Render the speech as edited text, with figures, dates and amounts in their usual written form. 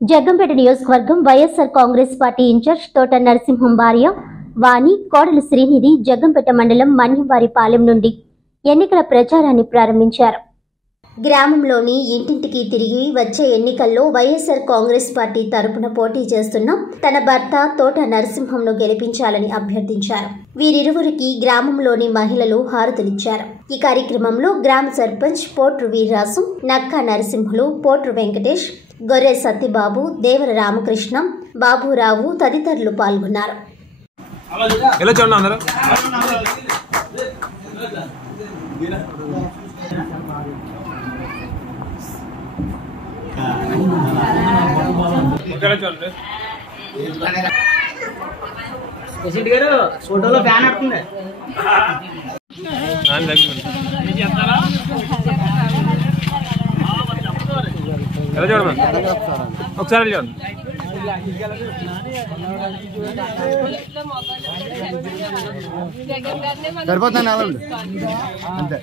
జగ్గంపేట నియోజకవర్గం YSR Congress party incharge తోట నరసింహం భార్య వాణి కోడలు శ్రీనిధి జగ్గంపేట మండలం మన్యంవారిపాలెం నుండి ఎన్నికల ప్రచారాన్ని ప్రారంభించారు. గ్రామంలోని ఇంటింటికి తిరిగి వచ్చే ఎన్నికల్లో వైఎస్ఆర్ కాంగ్రెస్ పార్టీ తరపున పోటీ చేస్తున్న తన భర్త తోట నరసింహంను గెలిపించాలని అభ్యర్థించారు. వీరిరువురికి గ్రామంలోని మహిళలు హారతులిచ్చారు. ఈ కార్యక్రమంలో గ్రామ సర్పంచ్ పోట్రు వీర్రాసు, నక్కా నరసింహులు, పోట్రు వెంకటేష్, గొర్రె సత్యబాబు, దేవర రామకృష్ణ, బాబురావు తదితరులు పాల్గొన్నారు. ఫోటోలో ఫ్యాన్ ఆడుతుంది. ఒకసారి చూడండి. సరిపోతుంది అంతే.